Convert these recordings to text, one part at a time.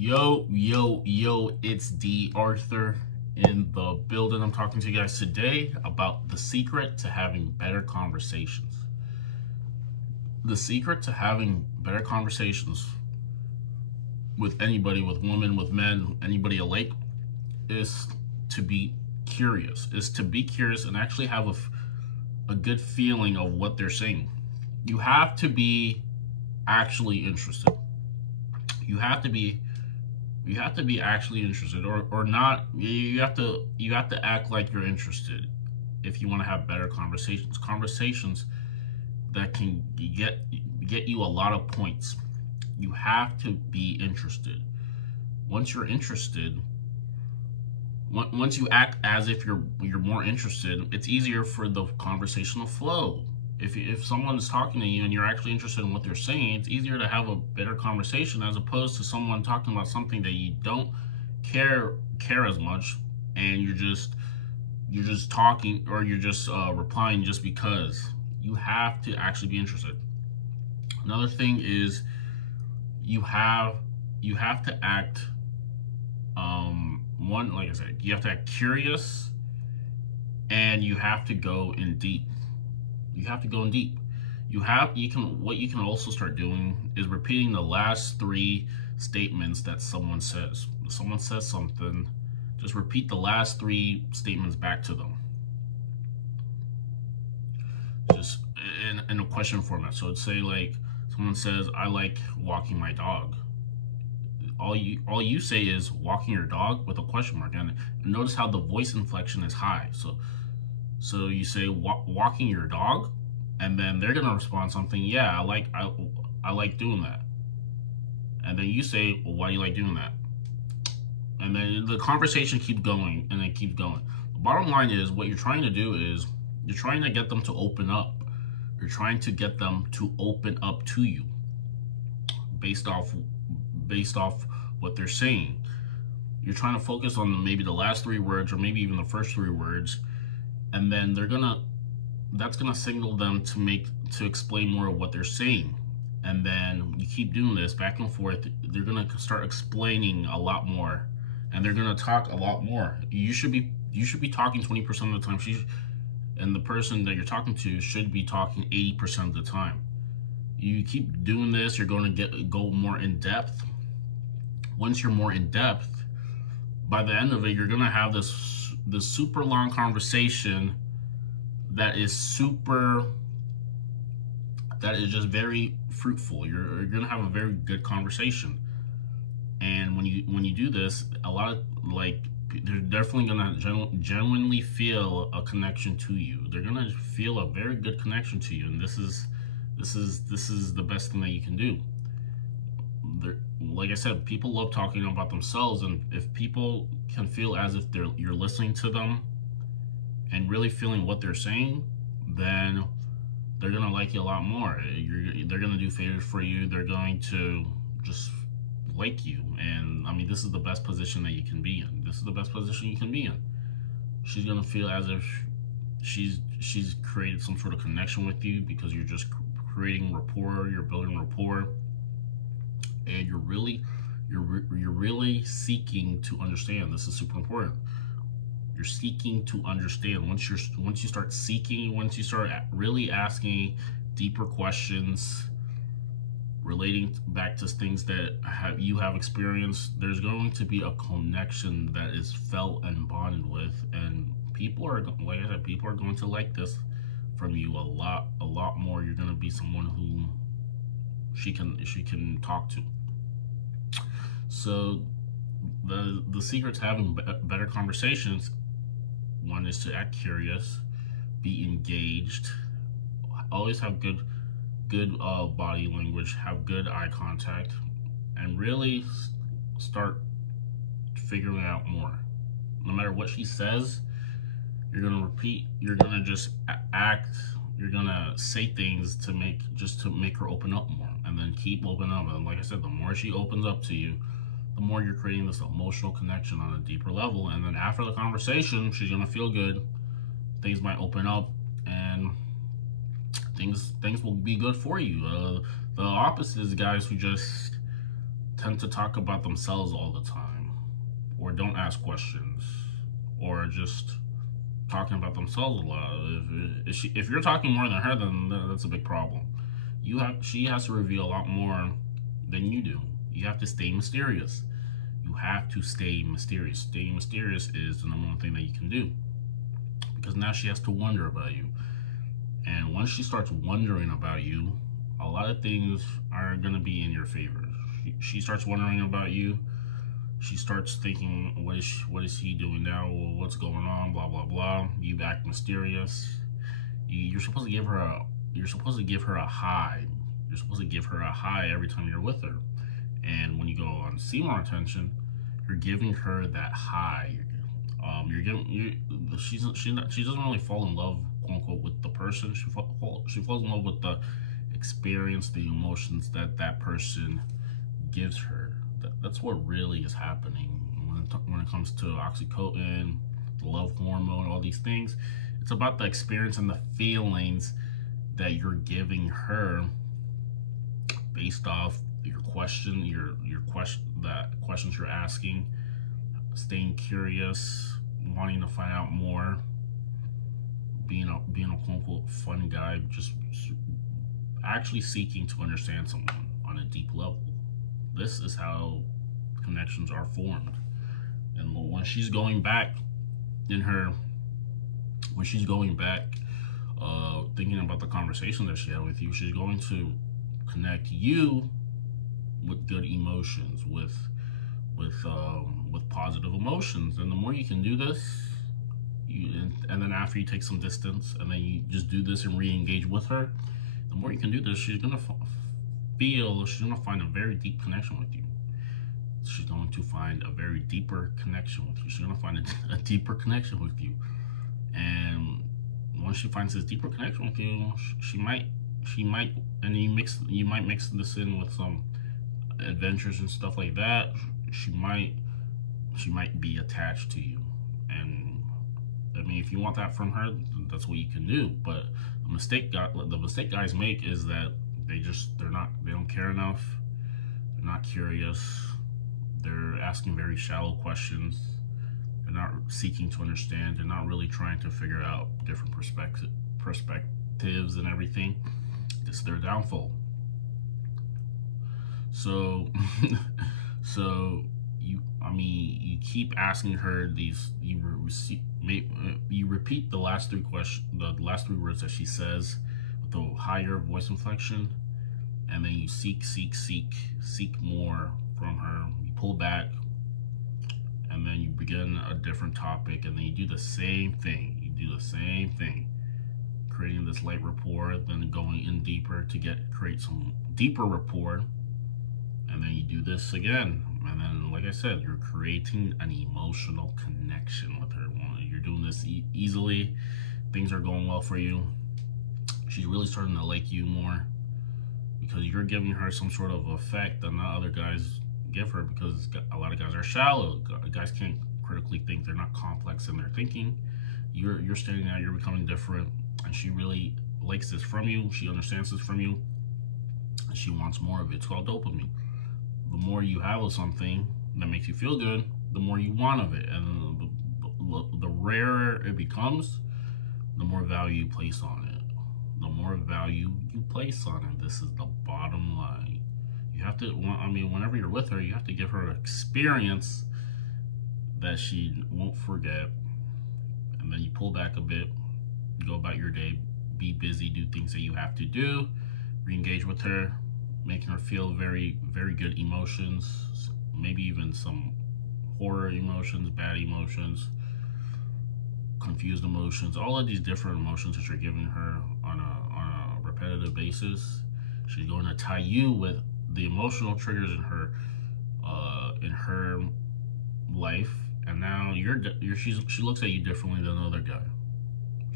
Yo, it's D.Arthur in the building. I'm talking to you guys today about the secret to having better conversations. The secret to having better conversations with anybody, with women, with men, anybody alike, is to be curious. Is to be curious and actually have a good feeling of what they're saying. You have to be actually interested. You have to be actually interested, or not. You have to act like you're interested if you want to have better conversations that can get you a lot of points. You have to be interested. Once you're interested, once you act as if you're more interested, it's easier for the conversation to flow. If someone's talking to you and you're actually interested in what they're saying, it's easier to have a better conversation as opposed to someone talking about something that you don't care as much, and you're just talking, or you're just replying just because. You have to actually be interested. Another thing is you have to act like I said, you have to act curious, and you have to go in deep. You have to go in deep. What you can also start doing is repeating the last three statements that someone says. If someone says something, just repeat the last three statements back to them. Just in a question format. So it'd say, like, someone says, "I like walking my dog." All you say is "walking your dog" with a question mark, and notice how the voice inflection is high. So you say "walking your dog," and then they're gonna respond something. "Yeah, I like doing that." And then you say, "Well, why do you like doing that?" And then the conversation keeps going, and it keeps going. The bottom line is, what you're trying to do is you're trying to get them to open up. You're trying to get them to open up to you based off what they're saying. You're trying to focus on maybe the last three words, or maybe even the first three words, and then that's gonna signal them to explain more of what they're saying. And then you keep doing this back and forth. They're gonna start explaining a lot more, and they're gonna talk a lot more. You should be talking 20% of the time. And the person that you're talking to should be talking 80% of the time. You keep doing this, you're going to go more in depth. Once you're more in depth, by the end of it, you're going to have this super long conversation that is just very fruitful. You're going to have a very good conversation. And when you do this, a lot of, like, they're definitely gonna genuinely feel a connection to you. They're gonna feel a very good connection to you, and this is the best thing that you can do. Like I said, people love talking about themselves, and if people can feel as if you're listening to them and really feeling what they're saying, then they're gonna like you a lot more. They're gonna do favors for you. They're going to just like you. And I mean, this is the best position that you can be in. This is the best position you can be in. She's gonna feel as if she's created some sort of connection with you, because you're just creating rapport. You're building rapport, and you're really seeking to understand. This is super important. You're seeking to understand. Once you start seeking, once you start really asking deeper questions relating back to things that you have experienced, there's going to be a connection that is felt and bonded with, and people are, like I said, people are going to like this from you a lot more. You're going to be someone who she can talk to. So the secret to having better conversations, one is to act curious, be engaged, always have good body language, have good eye contact, and really start figuring out more. No matter what she says, you're gonna repeat. You're gonna just act. You're gonna say things to make her open up more, and then keep opening up. And like I said, the more she opens up to you, the more you're creating this emotional connection on a deeper level. And then after the conversation, she's gonna feel good. Things might open up, and things will be good for you. The opposite is guys who just tend to talk about themselves all the time, or don't ask questions, or just talking about themselves a lot. If you're talking more than her, then that's a big problem. She has to reveal a lot more than you do. You have to stay mysterious. You have to stay mysterious. Staying mysterious is the number one thing that you can do, because now she has to wonder about you. And once she starts wondering about you, a lot of things are going to be in your favor. She starts wondering about you. She starts thinking, what is he doing now? What's going on? Blah blah blah. You act mysterious. You're supposed to give her a high. You're supposed to give her a high every time you're with her. And when you go on see more attention, you're giving her that high. She doesn't really fall in love, quote unquote, with the person. She falls in love with the experience, the emotions that person gives her. That's what really is happening when it comes to oxytocin, the love hormone, all these things. It's about the experience and the feelings that you're giving her based off your question, the questions you're asking, staying curious, wanting to find out more, being a quote unquote fun guy, just actually seeking to understand someone on a deep level. This is how connections are formed. And when she's going back thinking about the conversation that she had with you, she's going to connect you with good emotions, with positive emotions. And the more you can do this, and then after you take some distance, and then you just do this and re-engage with her, the more you can do this, she's gonna find a very deep connection with you. She's going to find a very deeper connection with you. She's gonna find a deeper connection with you. And once she finds this deeper connection with you, she might, and you might mix this in with some adventures and stuff like that. She might be attached to you. And I mean, if you want that from her, that's what you can do. But the mistake guys make is that they don't care enough. They're not curious. They're asking very shallow questions. They're not seeking to understand. They're not really trying to figure out different perspectives and everything. It's their downfall. So, you keep asking her these. You repeat the last three words that she says with a higher voice inflection, and then you seek more from her. You pull back, and then you begin a different topic, and then you do the same thing. Creating this light rapport, then going in deeper to create some deeper rapport, and then you do this again, and then, like I said, you're creating an emotional connection with her. You're doing this easily. Things are going well for you. She's really starting to like you more because you're giving her some sort of effect that not other guys give her, because a lot of guys are shallow. Guys can't critically think. They're not complex in their thinking. You're standing out. You're becoming different, and she really likes this from you. She understands this from you, and she wants more of it. It's called dopamine. The more you have of something that makes you feel good, the more you want of it, and the rarer it becomes, the more value you place on it. The more value you place on it. This is the bottom line. You have to, whenever you're with her, you have to give her an experience that she won't forget. And then you pull back a bit, go about your day, be busy, do things that you have to do, re-engage with her, making her feel very, very good emotions, maybe even some horror emotions, bad emotions, confused emotions, all of these different emotions that you're giving her on a repetitive basis. She's going to tie you with the emotional triggers in her life, and now she looks at you differently than another guy.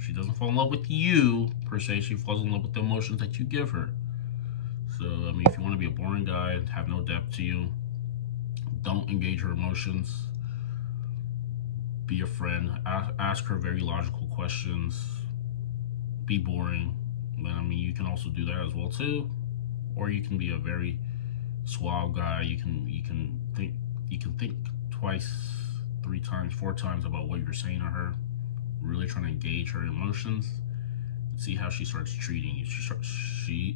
She doesn't fall in love with you per se. She falls in love with the emotions that you give her. So if you want to be a boring guy and have no depth to you, don't engage her emotions. Be a friend. Ask her very logical questions. Be boring. Then you can also do that as well too. Or you can be a very suave guy. You can think twice, 3 times, 4 times about what you're saying to her. Really trying to engage her emotions. See how she starts treating you.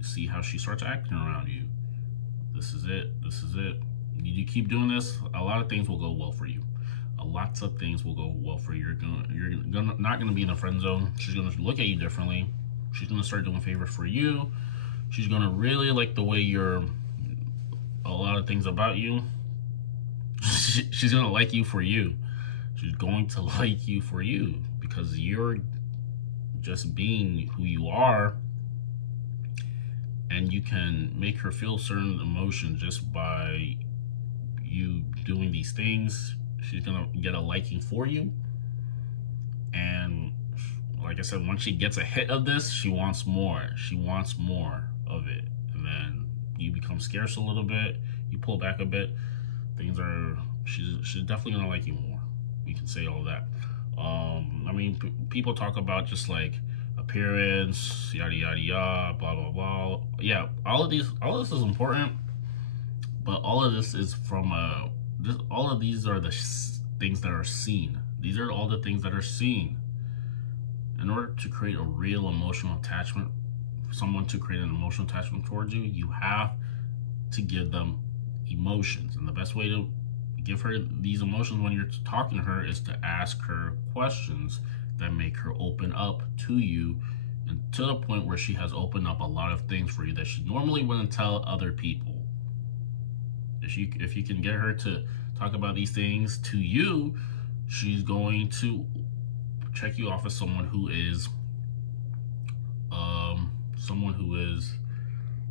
See how she starts acting around you. This is it. This is it. You keep doing this, a lot of things will go well for you. Lots of things will go well for you. You're not gonna be in the friend zone. She's gonna look at you differently. She's gonna start doing favors for you. She's gonna really like the way you're, a lot of things about you. She's gonna like you for you. She's going to like you for you because you're just being who you are, and you can make her feel certain emotions just by you doing these things. She's gonna get a liking for you, and like I said, once she gets a hit of this, she wants more. She wants more of it, and then you become scarce a little bit. You pull back a bit. Things are. She's definitely gonna like you more. We can say all that. I mean, people talk about just like appearance, yada yada yada, blah blah blah. Yeah, all of this is important, but all of this is from all of these are the things that are seen. These are all the things that are seen. In order to create a real emotional attachment, for someone to create an emotional attachment towards you, you have to give them emotions. And the best way to give her these emotions when you're talking to her is to ask her questions that make her open up to you, and to the point where she has opened up a lot of things for you that she normally wouldn't tell other people. If you can get her to talk about these things to you, she's going to check you off as someone who is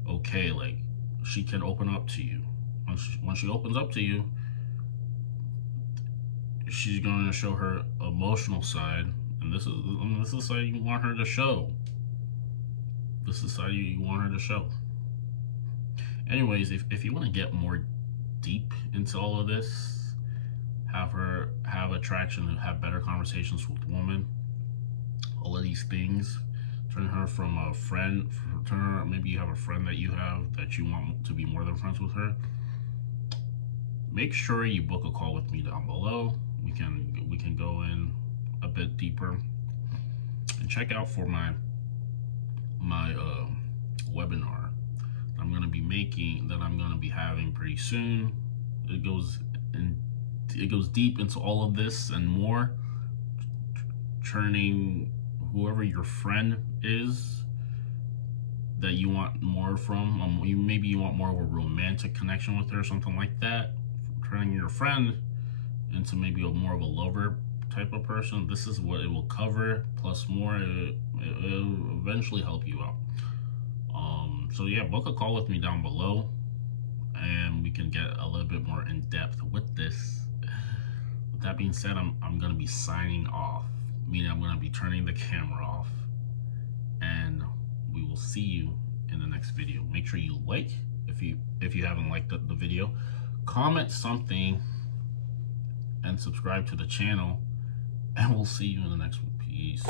okay. Like, she can open up to you. Once she opens up to you, she's going to show her emotional side, and this is the side you want her to show. This is the side you want her to show. Anyways, if you want to get more deep into all of this, have attraction and have better conversations with women, all of these things, turn her from a friend, maybe you have a friend that you want to be more than friends with her. Make sure you book a call with me down below. We can go in a bit deeper, and check out for my webinar I'm going to be making, that I'm going to be having pretty soon. It goes deep into all of this and more, turning whoever your friend is that you want more from, maybe you want more of a romantic connection with her or something like that, turning your friend into maybe more of a lover type of person. This is what it will cover, plus more. It'll eventually help you out. So yeah, book a call with me down below, and we can get a little bit more in depth with this. With that being said, I'm gonna be signing off, meaning I'm gonna be turning the camera off, and we will see you in the next video. Make sure you like, if you haven't liked the video, comment something, and subscribe to the channel, and we'll see you in the next one. Peace.